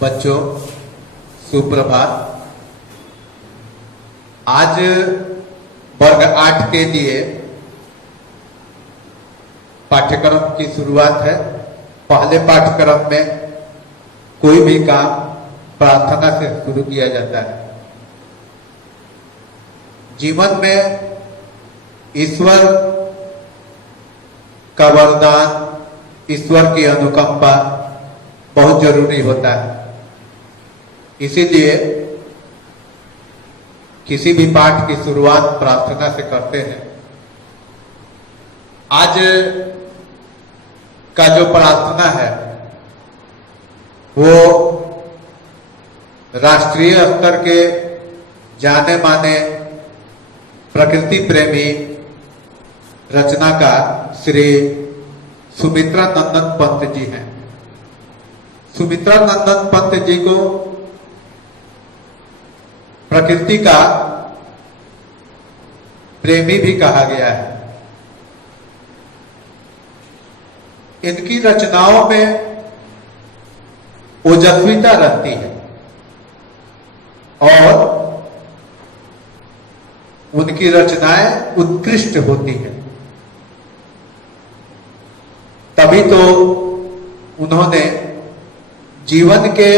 बच्चों सुप्रभात। आज वर्ग 8 के लिए पाठ्यक्रम की शुरुआत है। पहले पाठ्यक्रम में कोई भी काम प्रार्थना से शुरू किया जाता है। जीवन में ईश्वर का वरदान, ईश्वर की अनुकंपा बहुत जरूरी होता है। इसीलिए किसी भी पाठ की शुरुआत प्रार्थना से करते हैं। आज का जो प्रार्थना है वो राष्ट्रीय स्तर के जाने माने प्रकृति प्रेमी रचनाकार श्री सुमित्रा नंदन पंत जी हैं। सुमित्रा नंदन पंत जी को प्रकृति का प्रेमी भी कहा गया है। इनकी रचनाओं में ओजस्विता रहती है और उनकी रचनाएं उत्कृष्ट होती हैं। तभी तो उन्होंने जीवन के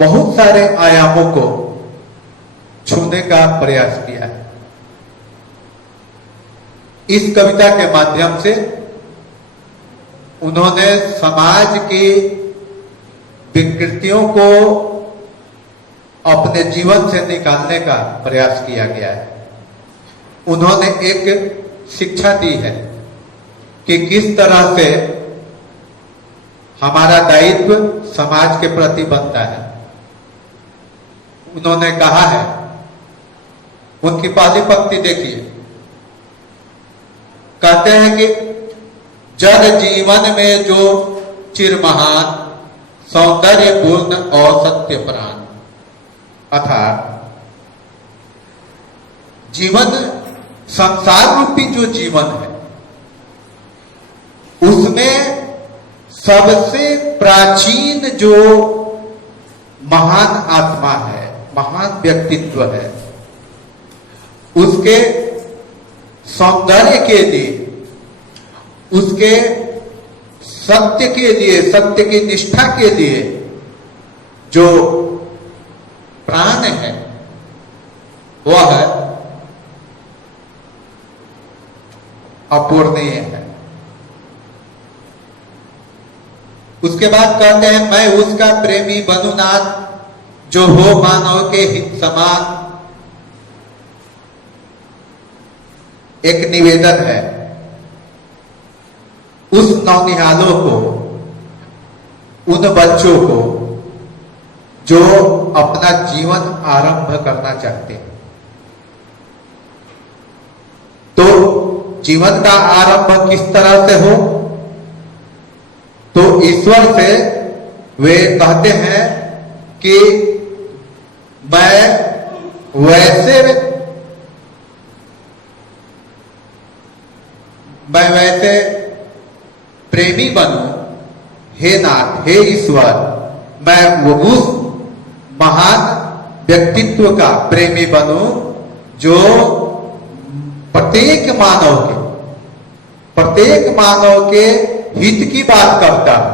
बहुत सारे आयामों को छूने का प्रयास किया है। इस कविता के माध्यम से उन्होंने समाज की विकृतियों को अपने जीवन से निकालने का प्रयास किया गया है। उन्होंने एक शिक्षा दी है कि किस तरह से हमारा दायित्व समाज के प्रति बनता है। उन्होंने कहा है, उनकी पहली पंक्ति देखिए, कहते हैं कि जन जीवन में जो चिरमहान सौंदर्य पूर्ण और सत्य प्राण, अर्थात जीवन, संसार रूपी जो जीवन है उसमें सबसे प्राचीन जो महान आत्मा है, महान व्यक्तित्व है, उसके सौंदर्य के लिए, उसके सत्य के लिए, सत्य की निष्ठा के लिए जो प्राण है वह अपूर्णीय है। उसके बाद कहते हैं, मैं उसका प्रेमी बनूं नाथ जो हो मानव के हित समान। एक निवेदन है उस नौनिहालों को, उन बच्चों को जो अपना जीवन आरंभ करना चाहते हैं। तो जीवन का आरंभ किस तरह से हो? तो ईश्वर से वे कहते हैं कि मैं वैसे प्रेमी बनूं, हे नाथ, हे ईश्वर, मैं उस महान व्यक्तित्व का प्रेमी बनूं जो प्रत्येक मानव के हित की बात करता है।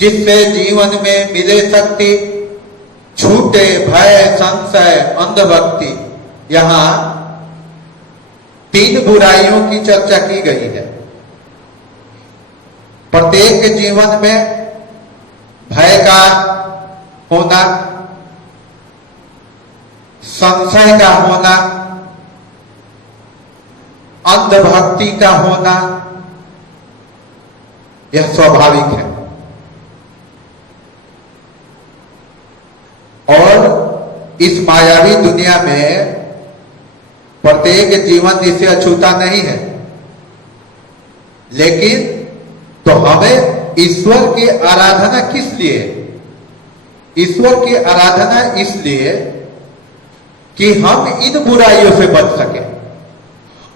जिससे जीवन में मिले शक्ति, छूटे भय संशय अंधभक्ति। यहां 3 बुराइयों की चर्चा की गई है। प्रत्येक जीवन में भय का होना, संशय का होना, अंधभक्ति का होना, यह स्वाभाविक है। और इस मायावी दुनिया में प्रत्येक जीवन जिसे अछूता नहीं है, लेकिन तो हमें ईश्वर की आराधना किस लिए? ईश्वर की आराधना इसलिए कि हम इन बुराइयों से बच सके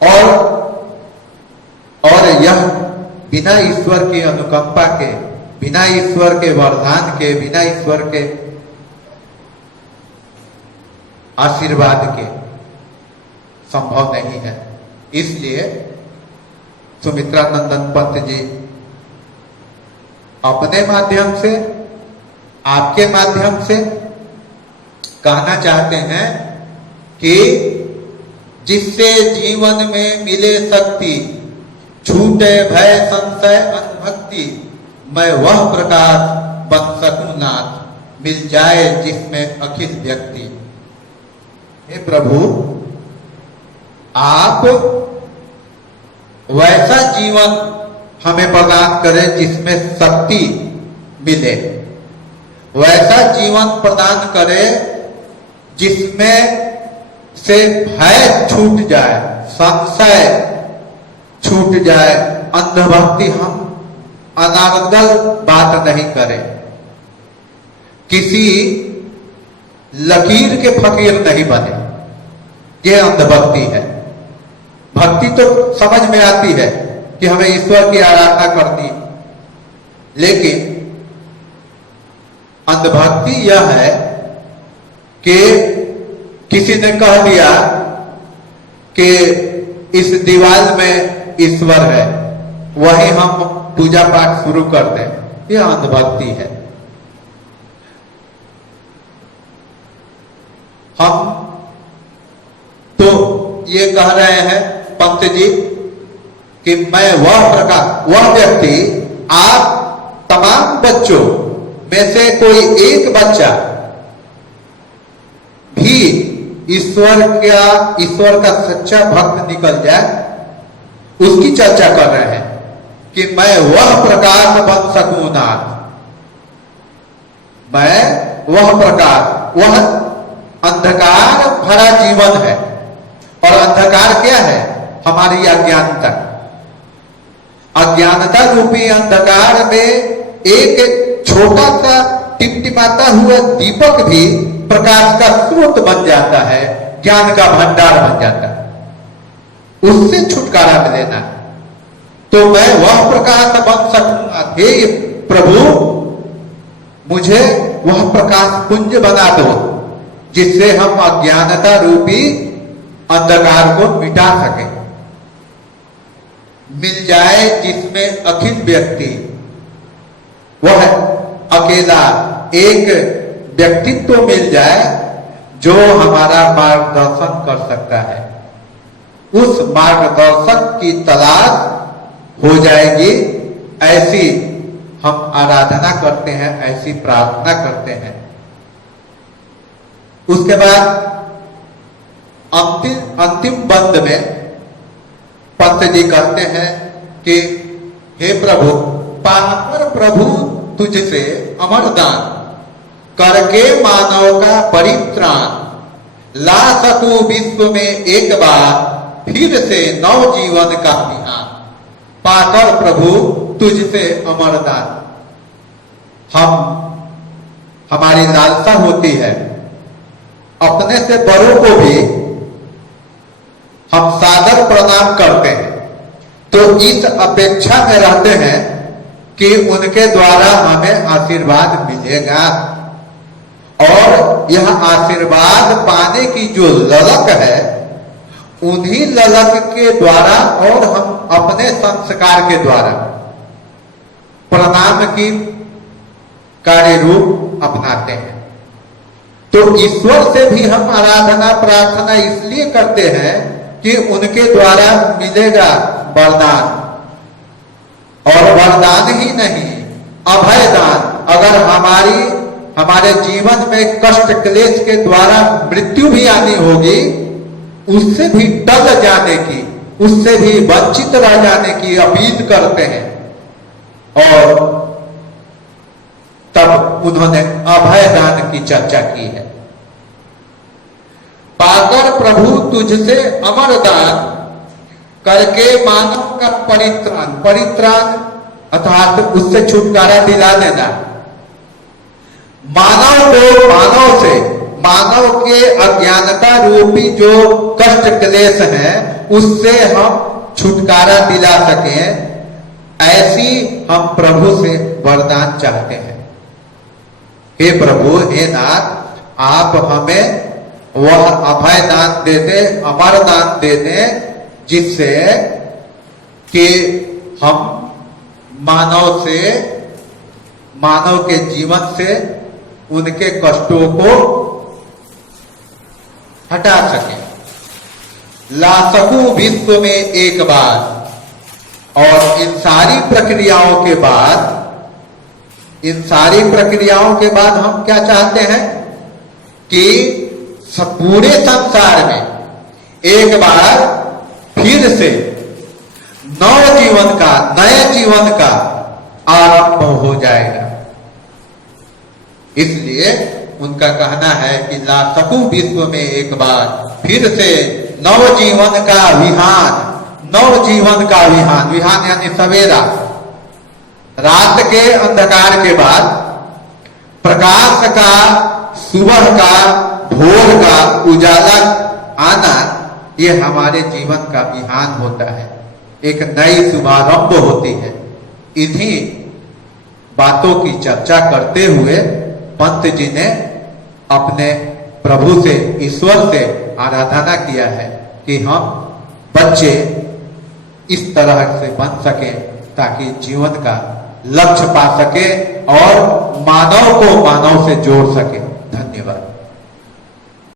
और बिना ईश्वर की अनुकंपा के, बिना ईश्वर के वरदान के, बिना ईश्वर के आशीर्वाद के संभव नहीं है। इसलिए सुमित्रा नंदन पंत जी अपने माध्यम से, आपके माध्यम से कहना चाहते हैं कि जिससे जीवन में मिले शक्ति, छूटे भय संशय अनुभक्ति, मैं वह प्रकाश बन सकूं नाथ, मिल जाए जिसमें अखिल व्यक्ति। हे प्रभु, आप वैसा जीवन हमें प्रदान करें जिसमें शक्ति मिले, वैसा जीवन प्रदान करें जिसमें से भय छूट जाए, संशय छूट जाए, अंधभक्ति हम अनागल बात नहीं करें, किसी लकीर के फकीर नहीं बने। यह अंधभक्ति है। भक्ति तो समझ में आती है कि हमें ईश्वर की आराधना करनी, लेकिन अंधभक्ति यह है कि किसी ने कह दिया कि इस दीवार में ईश्वर है, वही हम पूजा पाठ शुरू कर दें। यह अंधभक्ति है। हम तो ये कह रहे हैं पंत जी कि मैं वह प्रकार, वह व्यक्ति, आप तमाम बच्चों में से कोई एक बच्चा भी ईश्वर का सच्चा भक्त निकल जाए, उसकी चर्चा कर रहे हैं कि मैं वह प्रकाश बन सकूं नाथ, मैं वह प्रकाश, वह अंधकार भरा जीवन है। और अंधकार क्या है? हमारी अज्ञानता। अज्ञानता रूपी अंधकार में एक छोटा सा टिमटिमाता हुआ दीपक भी प्रकाश का स्रोत बन जाता है, ज्ञान का भंडार बन जाता है। उससे छुटकारा मिलेना, तो मैं वह प्रकाश बन सकूंगा। हे प्रभु, मुझे वह प्रकाश पुंज बना दो जिससे हम अज्ञानता रूपी अंधकार को मिटा सके। मिल जाए जिसमें अखिल व्यक्ति, वह अकेला एक व्यक्तित्व मिल जाए जो हमारा मार्गदर्शन कर सकता है। उस मार्गदर्शक की तलाश हो जाएगी, ऐसी हम आराधना करते हैं, ऐसी प्रार्थना करते हैं। उसके बाद अंतिम बंद में पंत जी कहते हैं कि हे प्रभु, पाकर प्रभु तुझसे अमर दान, करके मानव का परित्राण, ला सकूं विश्व में एक बार फिर से नव जीवन का बिहान, पाकर प्रभु तुझसे अमर दान। हमारी लालसा होती है अपने से बड़ों को भी हम सादर प्रणाम करते हैं, तो इस अपेक्षा में रहते हैं कि उनके द्वारा हमें आशीर्वाद मिलेगा, और यह आशीर्वाद पाने की जो ललक है, उन्हीं ललक के द्वारा और हम अपने संस्कार के द्वारा प्रणाम की कार्य रूप अपनाते हैं। तो ईश्वर से भी हम आराधना प्रार्थना इसलिए करते हैं कि उनके द्वारा मिलेगा वरदान, और वरदान ही नहीं, अभय दान। अगर हमारे जीवन में कष्ट क्लेश के द्वारा मृत्यु भी आनी होगी, उससे भी टल जाने की, उससे भी वंचित रह जाने की अपील करते हैं। और तब उन्होंने अभय दान की चर्चा की है। पाकर प्रभु तुझसे अमर दान, करके मानव का परित्राण, परित्राण अर्थात उससे छुटकारा दिला देना। मानव के अज्ञानता रूपी जो कष्ट क्लेश है, उससे हम छुटकारा दिला सकें, ऐसी हम प्रभु से वरदान चाहते हैं। हे प्रभु, हे नाथ, आप हमें वह अभय दान दे दे, अमर दान दे दे, जिससे कि हम मानव के जीवन से उनके कष्टों को हटा सके। ला सकूं विश्व में एक बार। और इन सारी प्रक्रियाओं के बाद हम क्या चाहते हैं कि पूरे संसार में एक बार फिर से नए जीवन का आरंभ हो जाएगा। इसलिए उनका कहना है कि ला सकूं विश्व में एक बार फिर से नवजीवन का विहान यानी सवेरा। रात के अंधकार के बाद प्रकाश का, सुबह का, भोर का उजाला आना, ये हमारे जीवन का विहान होता है, एक नई शुभारंभ होती है। इन्हीं बातों की चर्चा करते हुए पंत जी ने अपने प्रभु से, ईश्वर से आराधना किया है कि हम बच्चे इस तरह से बन सके ताकि जीवन का लक्ष्य पा सके और मानव को मानव से जोड़ सके।